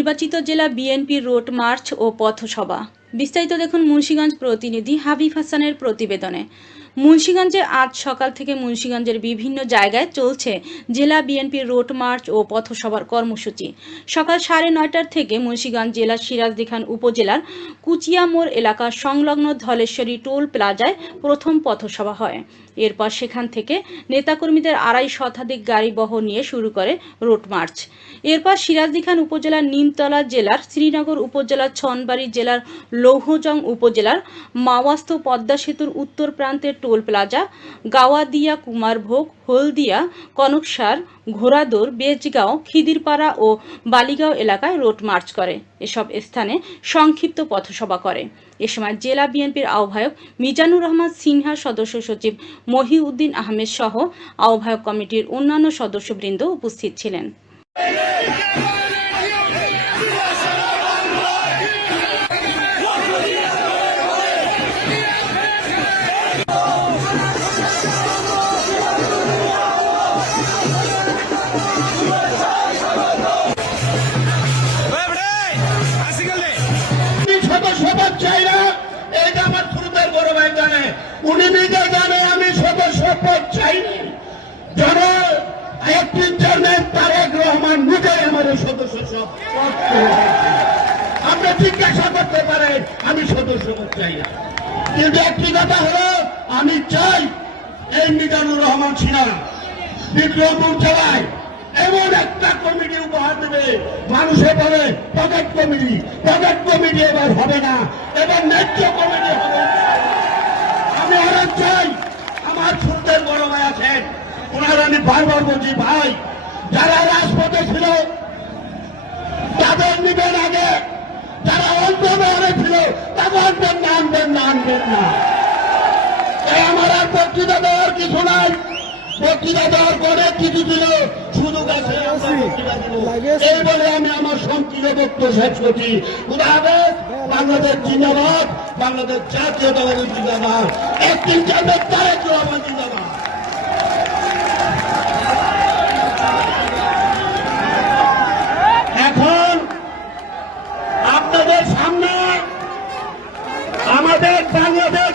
নির্বাচিত জেলা বিএনপির রোড মার্চ ও পথসভা। বিস্তারিত দেখুন মুন্সিগঞ্জ প্রতিনিধি হাবিব হাসানের প্রতিবেদনে। মুন্সিগঞ্জে আজ সকাল থেকে মুন্সিগঞ্জের বিভিন্ন জায়গায় চলছে জেলা বিএনপির রোড মার্চ ও পথসভার কর্মসূচি। সকাল সাড়ে নয়টার থেকে মুন্সিগঞ্জ জেলার সিরাজদিখান উপজেলার কুচিয়ামোড় এলাকার সংলগ্ন ধলেশ্বরী টোল প্লাজায় প্রথম পথসভা হয়। এরপর সেখান থেকে নেতাকর্মীদের আড়াই শতাধিক গাড়ি বহ নিয়ে শুরু করে রোড মার্চ। এরপর সিরাজদিখান উপজেলার নিমতলা জেলার শ্রীনগর উপজেলার ছনবাড়ি জেলার লৌহজং উপজেলার মাওয়াস্ত পদ্মা সেতুর উত্তর প্রান্তের টোল প্লাজা, গাওয়াদিয়া কুমারভোগ হলদিয়া কনকসার, ঘোড়াদৌড়, বেজগাঁও, খিদিরপাড়া ও বালিগাঁও এলাকায় রোড মার্চ করে। এসব স্থানে সংক্ষিপ্ত পথসভা করে। এ সময় জেলা বিএনপির আহ্বায়ক মিজানুর রহমান সিনহা, সদস্য সচিব মহিউদ্দিন আহমেদ সহ আহ্বায়ক কমিটির অন্যান্য সদস্যবৃন্দ উপস্থিত ছিলেন। উনি নিজে জানে আমি সদস্য পদ চাই। জন একটি জনের তারেক রহমান নিজে আমার সদস্য। আপনি জিজ্ঞাসা করতে পারেন, আমি সদস্য পদ চাই না। কিন্তু একটি কথা হলো, আমি চাই এই মিজানুর রহমান সিনহা বিক্রমপুর জেলায় এমন একটা কমিটি উপহার দেবে মানুষে বলে পকেট কমিটি পকেট কমিটি এবার হবে না, এবার ন্যায্য কমিটি হবে। আমি চাই আমার ছোটদের বড় ভাই আছেন। ওনার আমি বারবার বলছি ভাই যারা রাজপথে ছিল তাদের নিবেন আগে। যারা অন্তরে ছিল তাদের আনবেন না আনবেন না আনবেন না। তাই আমার আর বক্তৃতা দেওয়ার কিছু নাই। বক্তৃতা দেওয়ার পরে কিছু ছিল বক্তৃতা দিব। এই বলে আমি আমার সংকীর্ণ বক্তব্য শেষ করছি। বাংলাদেশ জিন্দাবাদ। বাংলাদেশ জাতীয় জাতীয়তাবাদী জিন্দাবাদ। একটি জানবেন তারেক রহমান জিন্দাবাদ। এখন আপনাদের সামনে আমাদের বাংলাদেশ